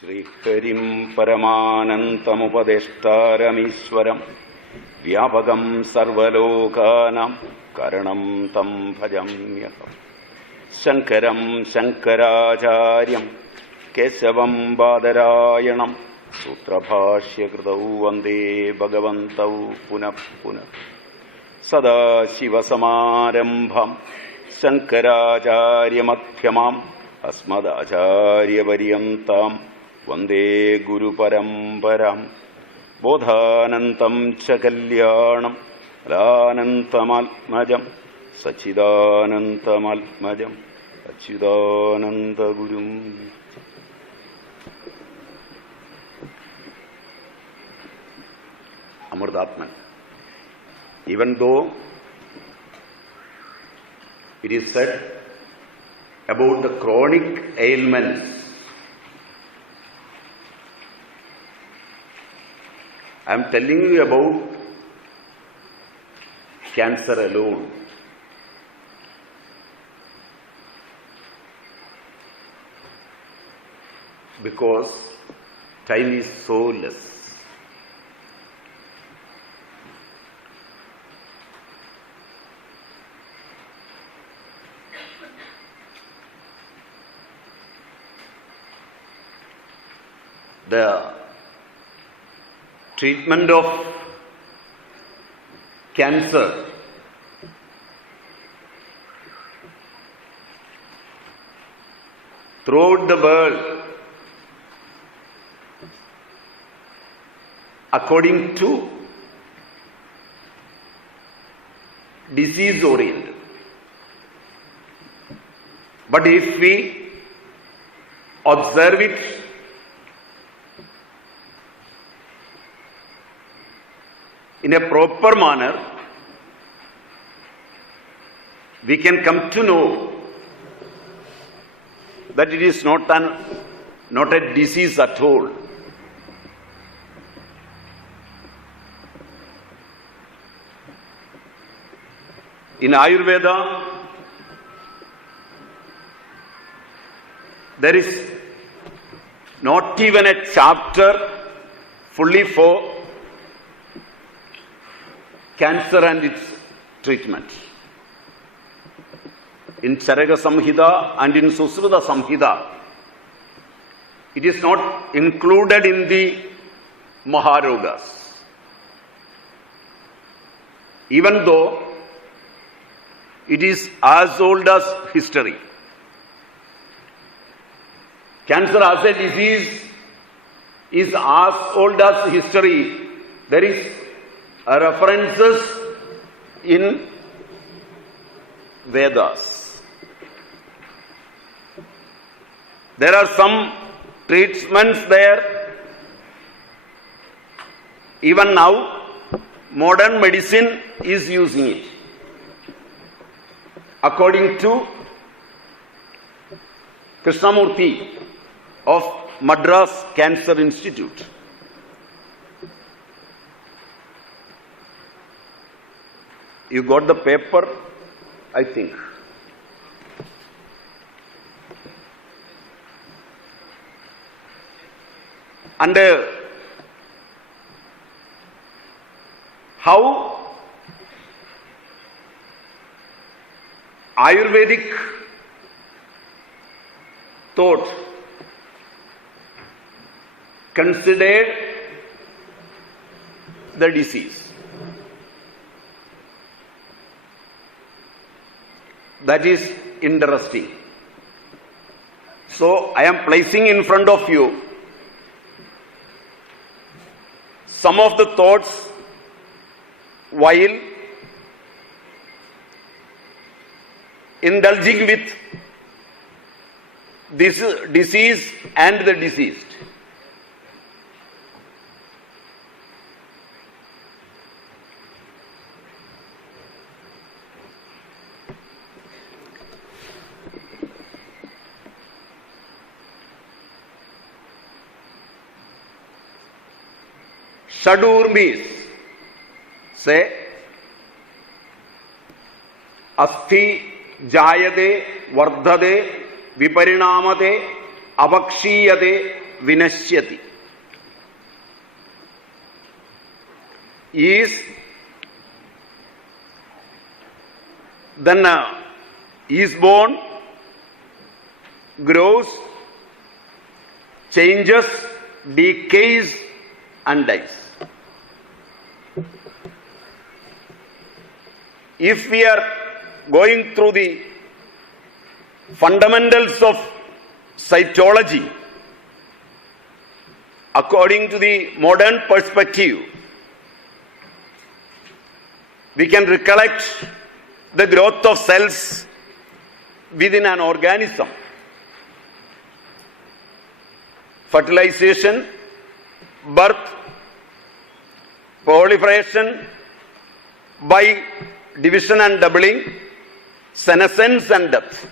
ശ്രീഹരിം പരമാനന്തമുപദേഷ്ടാരമീശ്വരം വ്യാപകം സർവലോകാനാം കരണം തം ഭജമ്യഹം. ശങ്കരം ശങ്കരാചാര്യം കേശവം ബാദരായണം സൂത്രഭാഷ്യകൃതൗ വന്ദേ ഭഗവന്തൗ പുനഃ പുനഃ. സദാശിവസമാരംഭം ശങ്കരാചാര്യമധ്യമാം അസ്മദാചാര്യപര്യന്താം വന്ദേ ഗുരുപരമ്പരാം. ബോധാനന്തം ച കല്യാണം ഫലാനന്തമാത്മജം സച്ചിദാനന്തമാത്മജം അച്യുതാനന്ദഗുരും. Amurdatman. Even though it is said about the chronic ailments, I am telling you about cancer alone. Because time is so less. The treatment of cancer throughout the world, according to disease oriented. But if we observe it in a proper manner, we can come to know that it is not a disease at all. In Ayurveda, there is not even a chapter fully for cancer and its treatment. In Charaka Samhita and in Susruta Samhita, it is not included in the Maharogas. Even though it is as old as history. Cancer as a disease is as old as history. There is references in Vedas. There are some treatments there. Even now, modern medicine is using it. According to Krishnamurthy of Madras Cancer Institute. You got the paper, I think. And how Ayurvedic thought considered the disease. That is interesting. So I am placing in front of you some of the thoughts while indulging with this disease and the deceased. Shadurmis say Asthi Jayade Vardhade Viparinamade Avakshiyade vinashyati is then is born, grows, changes, decays and dies. If we are going through the fundamentals of cytology according to the modern perspective, we can recollect the growth of cells within an organism. Fertilization, birth, proliferation by division and doubling, senescence and death.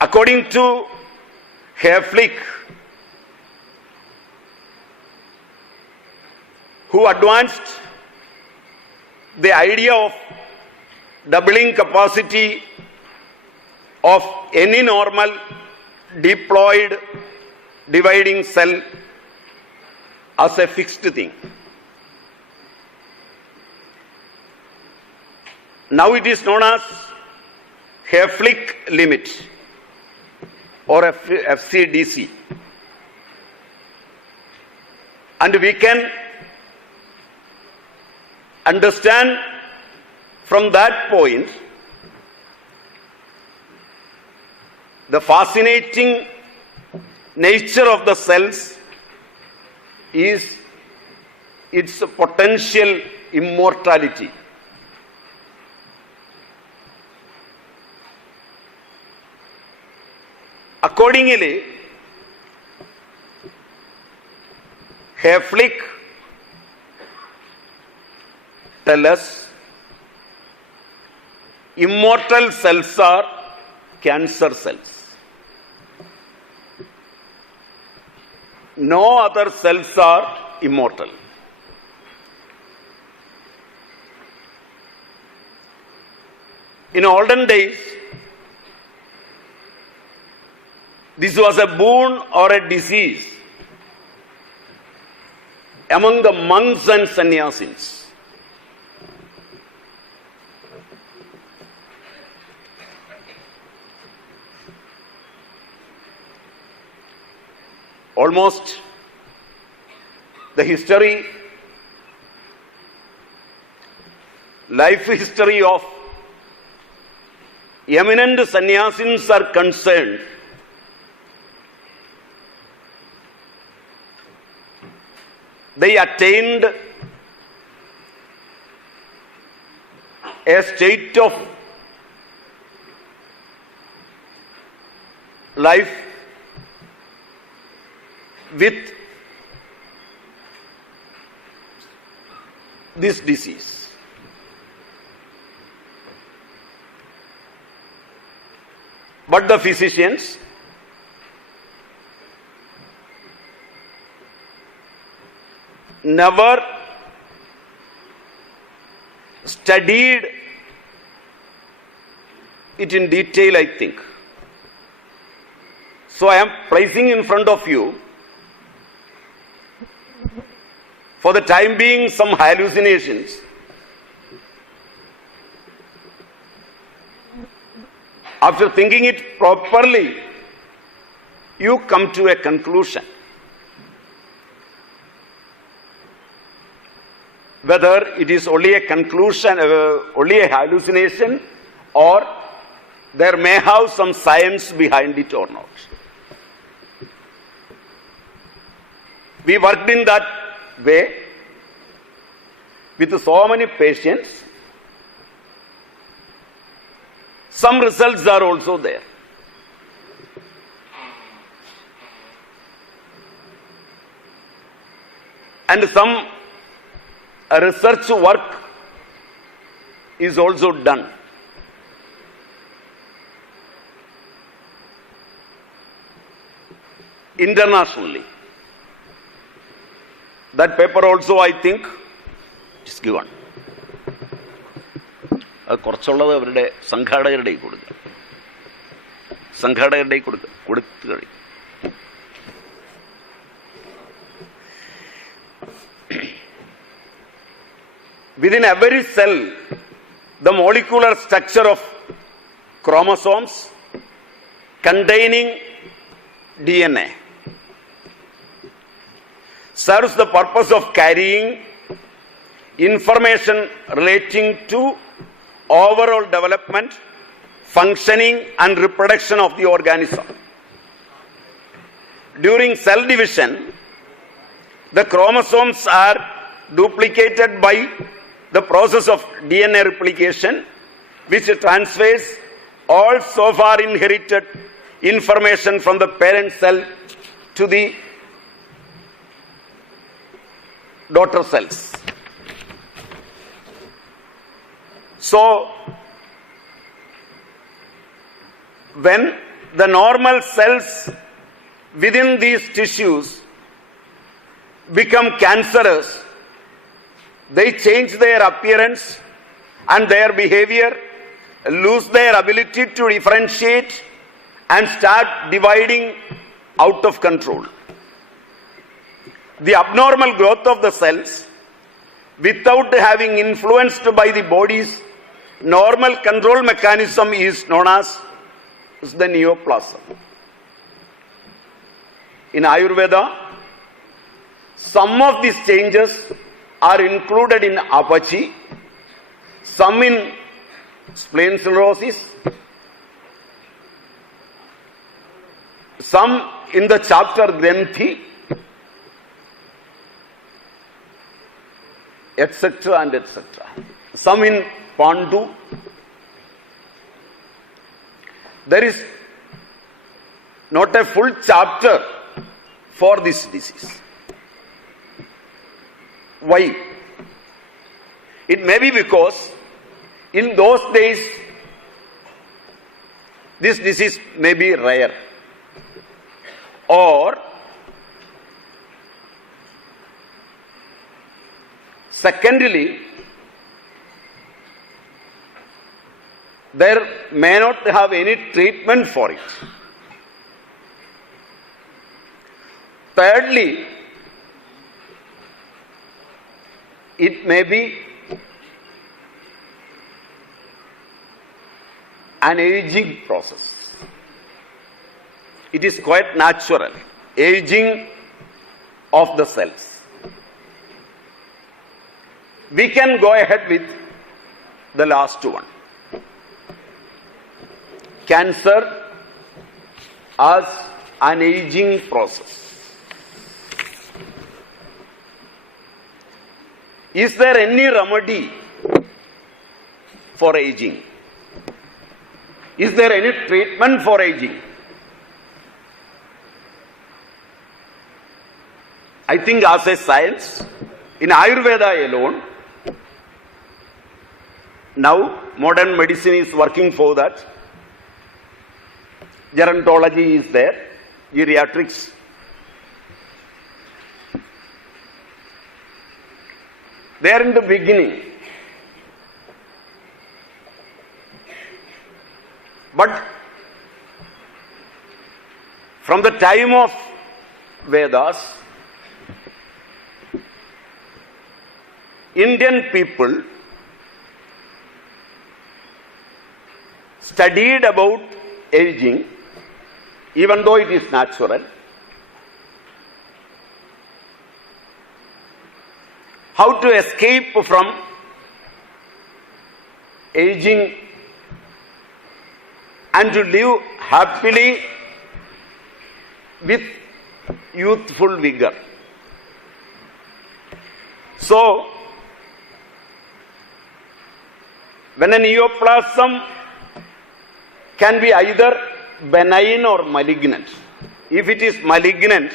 According to Hayflick, who advanced the idea of doubling capacity of any normal diploid dividing cell as a fixed thing. Now it is known as Hayflick limit or FCDC. And we can understand from that point the fascinating nature of the cells is its potential immortality. Accordingly, Hayflick tells us immortal cells are cancer cells. No other cells are immortal. In olden days, this was a boon or a disease among the monks and sannyasis. Almost the history, life history of eminent sannyasis are concerned, they attained a state of life with this disease. But the physicians never studied it in detail, I think. So I am placing in front of you, for the time being, some hallucinations. After thinking it properly, you come to a conclusion. Whether it is only a conclusion, only a hallucination, or there may have some science behind it or not. We worked in that way with so many patients. Some results are also there. And some research work is also done. Internationally. That paper also, I think, is given. കുറച്ചുള്ളത് അവരുടെ സംഘാടകരുടെ കൊടുക്കുക. സംഘാടകരുടെ കൊടുത്തു കഴിയും. Within every cell, the molecular structure of chromosomes containing DNA serves the purpose of carrying information relating to overall development, functioning and reproduction of the organism. During cell division, the chromosomes are duplicated by the process of DNA replication, which transfers all so far inherited information from the parent cell to the daughter cells. So, when the normal cells within these tissues become cancerous, they change their appearance and their behavior, lose their ability to differentiate and start dividing out of control. The abnormal growth of the cells, without having influenced by the body's normal control mechanism, is known as the neoplasm. In Ayurveda, some of these changes are included in apathy, some in spleen cirrhosis, some in the chapter Granthi, etc. and etc. Some in Pandu. There is not a full chapter for this disease. Why? It may be because in those days this disease may be rare, or secondly, there may not have any treatment for it. Thirdly, it may be an aging process. It is quite natural, aging of the cells. We can go ahead with the last one. Cancer as an aging process. Is there any remedy for aging? Is there any treatment for aging? I think as a science, in Ayurveda alone, now modern medicine is working for that. Gerontology is there, geriatrics. They are in the beginning. But from the time of Vedas, Indian people studied about aging, even though it is natural. How to escape from aging and to live happily with youthful vigor. So, when a neoplasm can be either benign or malignant. If it is malignant,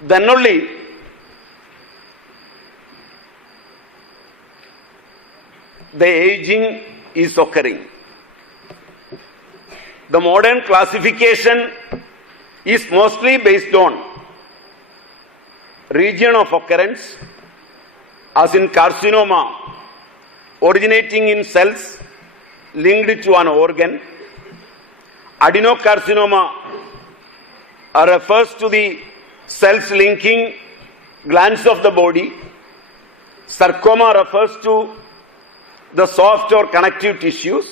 then only the aging is occurring. The modern classification is mostly based on region of occurrence, as in carcinoma originating in cells linked to an organ. Adenocarcinoma refers to the cells linking glands of the body. Sarcoma refers to the soft or connective tissues.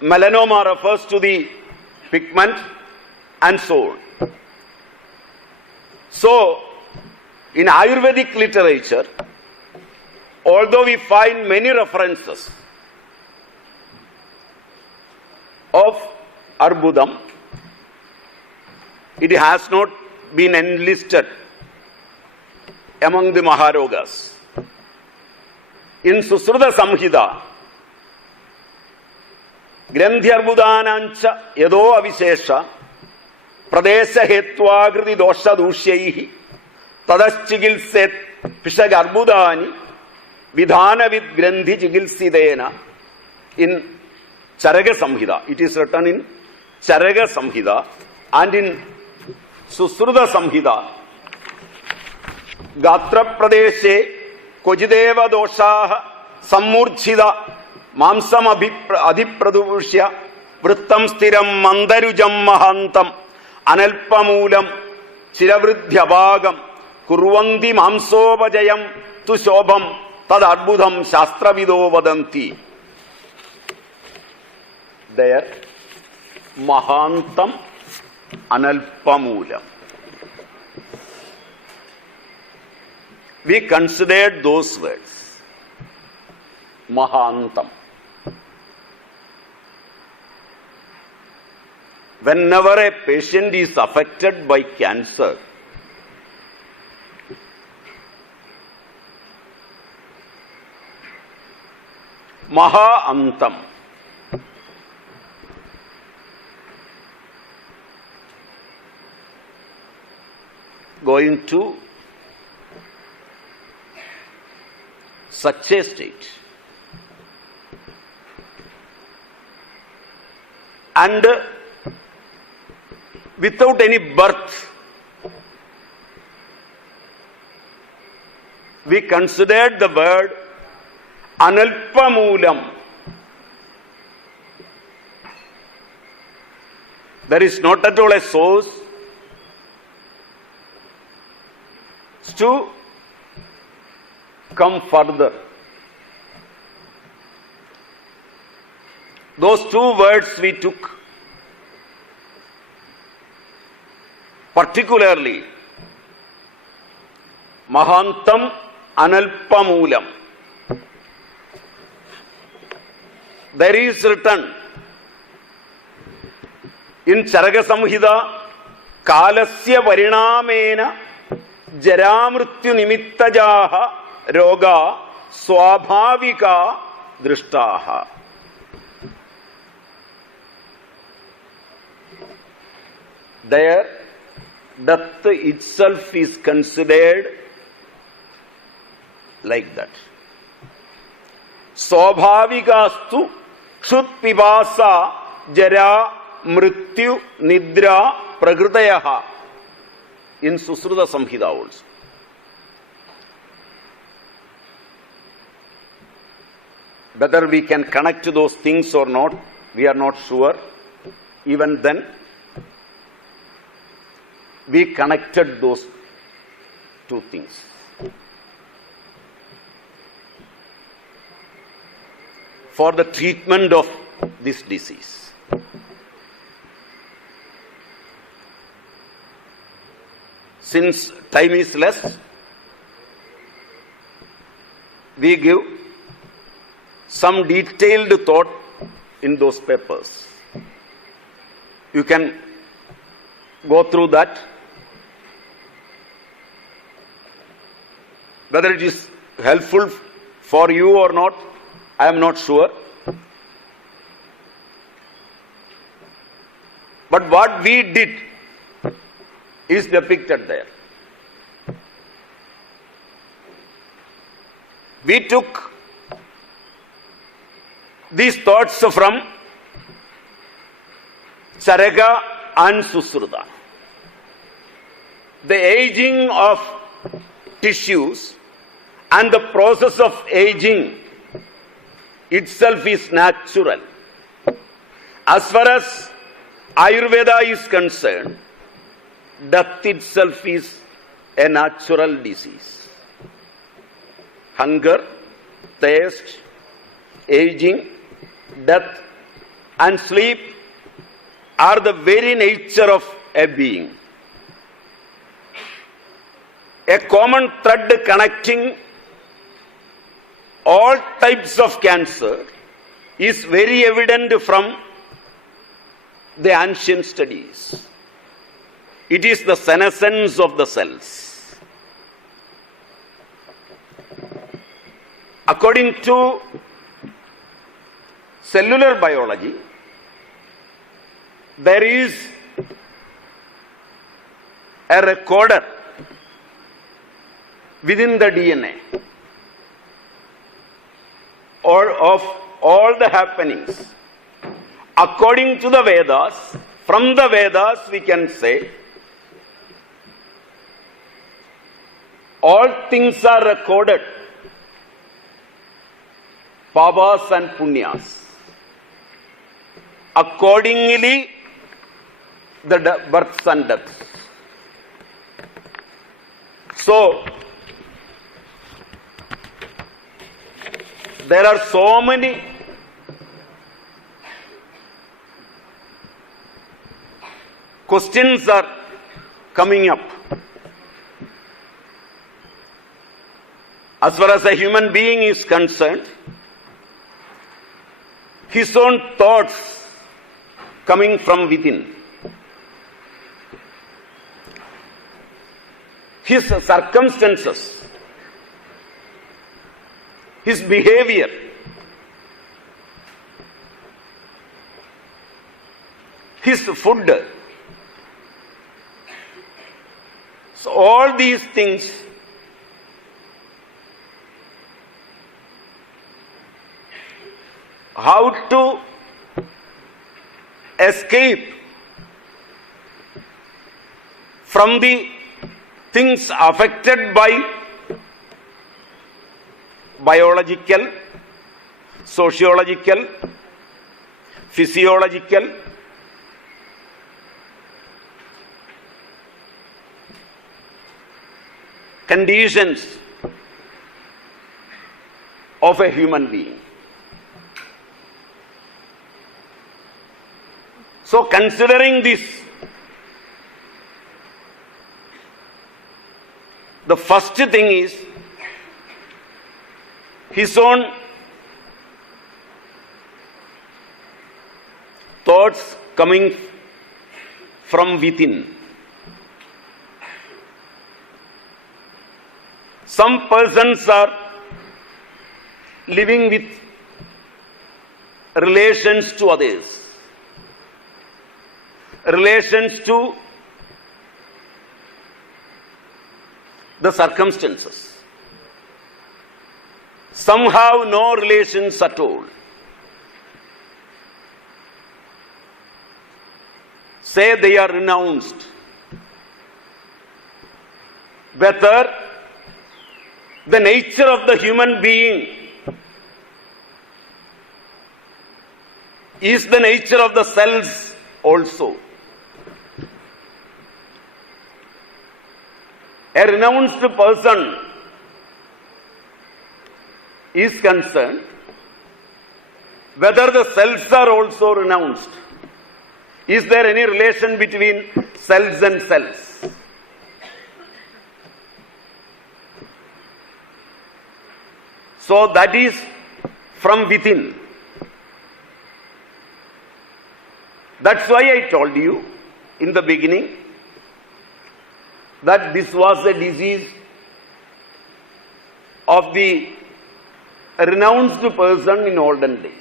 Melanoma refers to the pigment, and so on. So, in Ayurvedic literature, although we find many references of Arbudam, it has not been enlisted among the Maharogas. In Susruta Samhita, Grandhyarbudanancha Yado Avishesha Pradesha Hetvagriti Dosha Dushyahi Tadaschigilset Pishagarbudani Vidhana vid Grandhi Chigilsidena in Charaga Samhita. It is written in Charaga Samhita and in Susruta Samhita. Gatra Pradeshe Kojideva Doshaha Sammurchida Mamsam Adhipradushya Vrittam Stiram Mandarujam Mahantam Analpamulam Chiravridhyabhagam Kurvandi Mamsobajayam Tu Shobham Tad Arbudham Shastravido Vadanti. There, Mahantam Analpamulam. We considered those words. Mahantam. Whenever a patient is affected by cancer, Maha-antam. Going to such a state. And without any birth, we considered the word Analpamulam. There is not at all a source to come further. Those two words we took particularly, Mahantam Analpamulam. There is written in Charaga Samhita, Kalasya Varinamena Jaramrityu Nimittajaha Roga Swabhavika Drishtaha. There, death itself is considered like that. Swabhavikastu Kshut Pibasa Jara Mrityu Nidra Prakritayaha. In Susruta Samhita also. Whether we can connect to those things or not, we are not sure. Even then, we connected those two things. For the treatment of this disease. Since time is less, we give some detailed thought in those papers. You can go through that. Whether it is helpful for you or not, I am not sure. But what we did is depicted there. We took these thoughts from Charaka and Susruta. The aging of tissues and the process of aging itself is natural. As far as Ayurveda is concerned, death itself is a natural disease. Hunger, thirst, aging, death, and sleep are the very nature of a being. A common thread connecting all types of cancer is very evident from the ancient studies. It is the senescence of the cells. According to cellular biology, there is a recorder within the DNA or of all the happenings. According to the Vedas, from the Vedas we can say all things are recorded, pavas and punyas. Accordingly, the births and deaths. So, there are so many questions are coming up. As far as a human being is concerned, his own thoughts coming from within, his circumstances, his behavior, his food. So all these things how to escape from the things affected by biological, sociological, physiological, conditions of a human being. So, considering this, the first thing is his own thoughts coming from within. Some persons are living with relations to others, relations to the circumstances. Some have no relations at all. Say they are renounced. Whether the nature of the human being is the nature of the cells also. A renounced person is concerned whether the cells are also renounced. Is there any relation between cells and cells? So that is from within. That's why I told you in the beginning that this was a disease of the renounced person in olden days.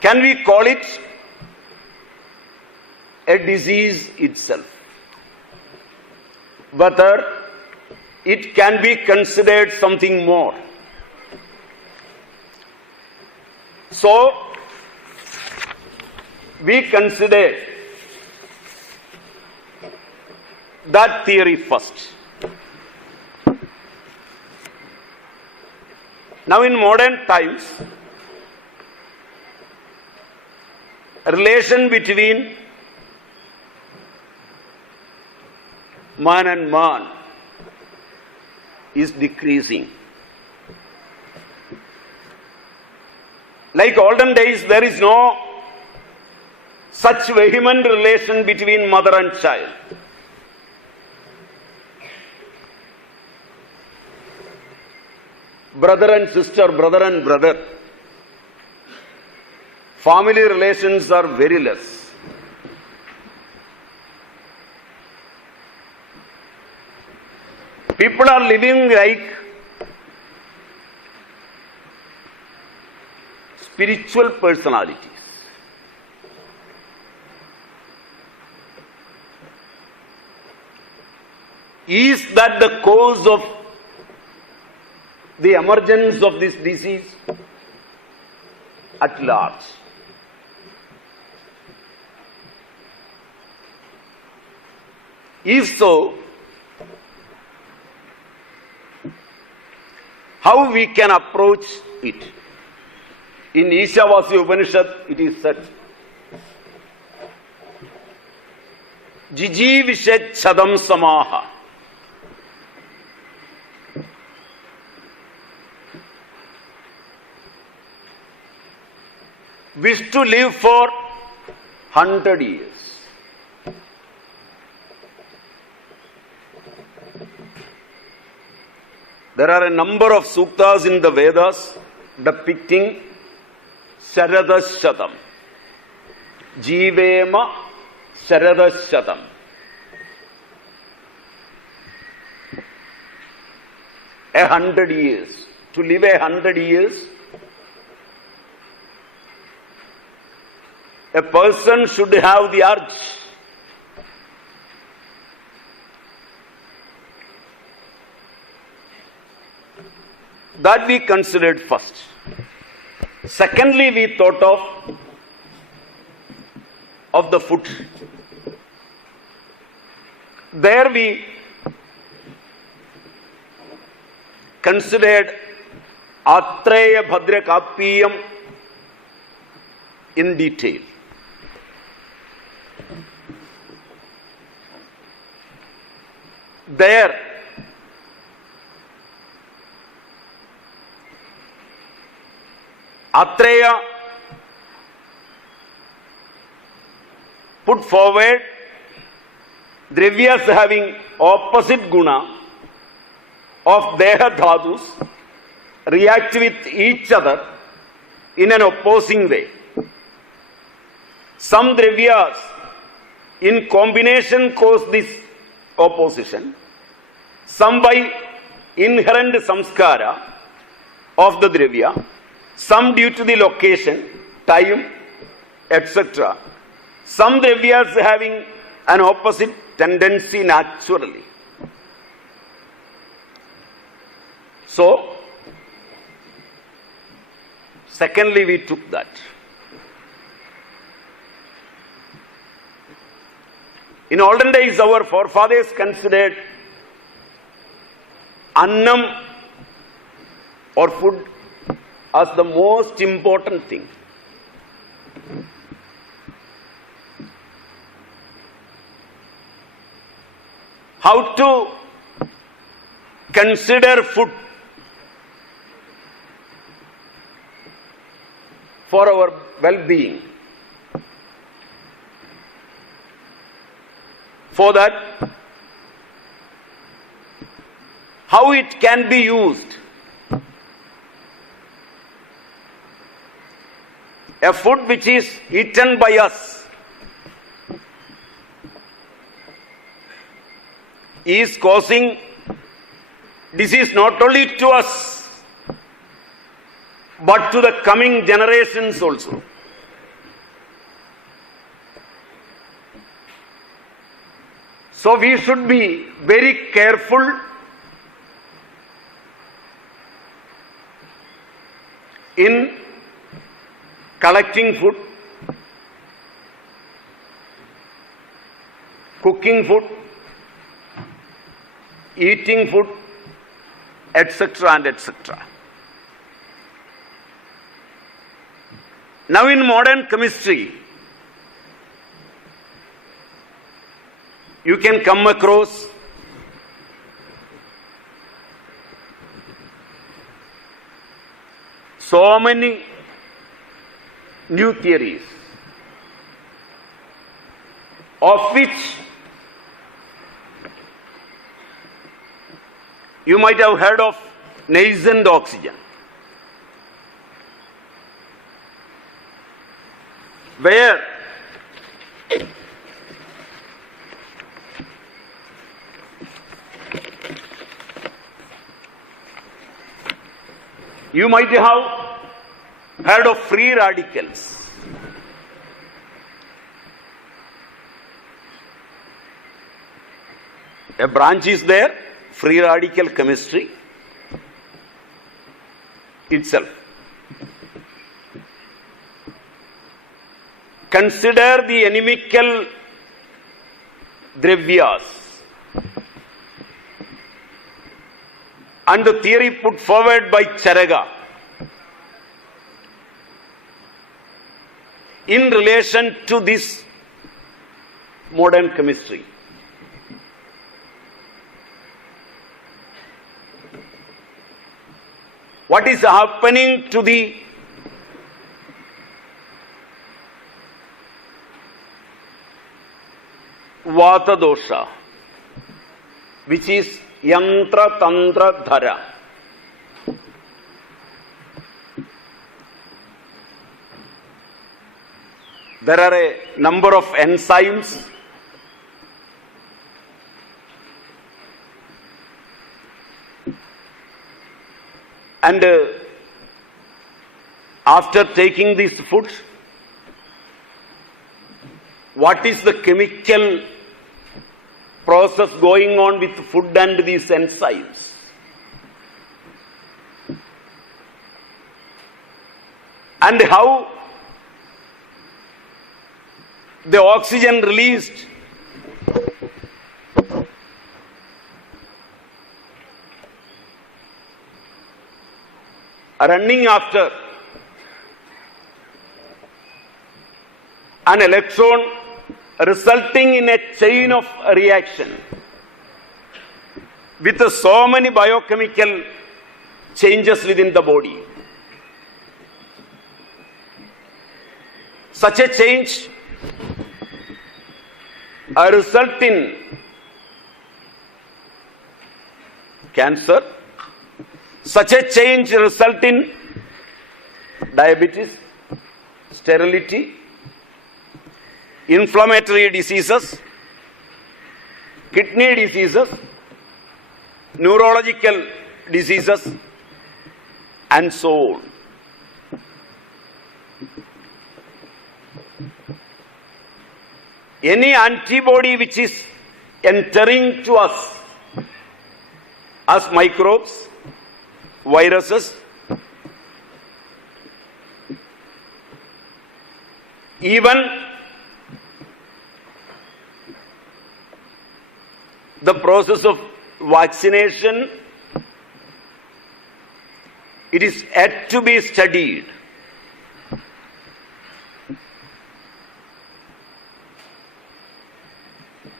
Can we call it a disease itself? Whether it can be considered something more. So, we consider that theory first. Now in modern times, relation between man and man is decreasing. Like olden days, there is no such vehement relation between mother and child. Brother and sister, brother and brother. Family relations are very less. People are living like spiritual personalities. Is that the cause of the emergence of this disease at large? If so, how we can approach it? In Ishavasya Upanishad, it is said, Jijivishet chadam samaha. Wish to live for 100 years. There are a number of suktas in the Vedas depicting Sharadashatam. Jivema Sharadashatam. A 100 years. To live 100 years, a person should have the urge that we considered first. Secondly, we thought of the food. There we considered Atreya Bhadrakapiyam in detail. There Atreya put forward dravyas having opposite guna of Deha Dhadus react with each other in an opposing way. Some dravyas in combination cause this opposition. Some by inherent samskara of the dravya. Some due to the location, time, etc. Some dravyas having an opposite tendency naturally. So, secondly we took that. In olden days our forefathers considered annam or food as the most important thing. How to consider food for our well-being? For that, how it can be used? A food which is eaten by us is causing disease not only to us but to the coming generations also. So we should be very careful in collecting food, cooking food, eating food, etc. and etc. Now in modern chemistry, you can come across so many new theories, of which you might have heard of nascent oxygen, where you might have heard of free radicals. A branch is there, free radical chemistry itself. Consider the inimical dravyas and the theory put forward by Charaka in relation to this modern chemistry. What is happening to the Vata dosha, which is Yantra Tantra Dhara? There are a number of enzymes and after taking these foods, what is the chemical process going on with food and these enzymes? And how the oxygen released running after an electron, resulting in a chain of reaction with so many biochemical changes within the body. Such a change result in cancer. Such a change result in diabetes, sterility, inflammatory diseases, kidney diseases, neurological diseases, and so on. Any antibody which is entering to us as microbes, viruses, even the process of vaccination, it is yet to be studied.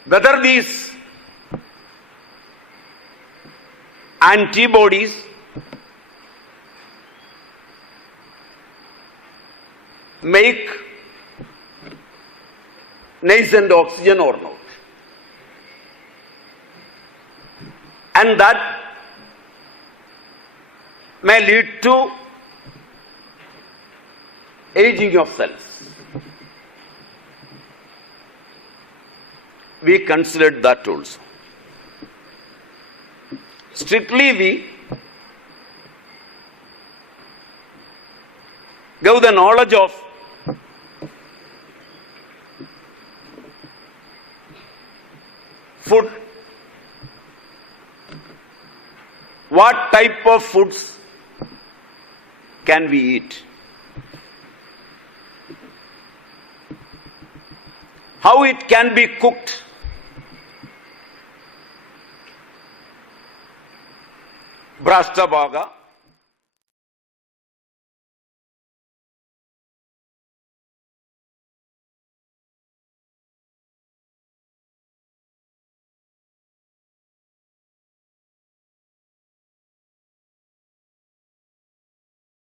Whether these antibodies make nascent oxygen or not. And that may lead to aging of cells. We considered that also. Strictly we give the knowledge of food. What type of foods can we eat? How it can be cooked? Brashtabhaga,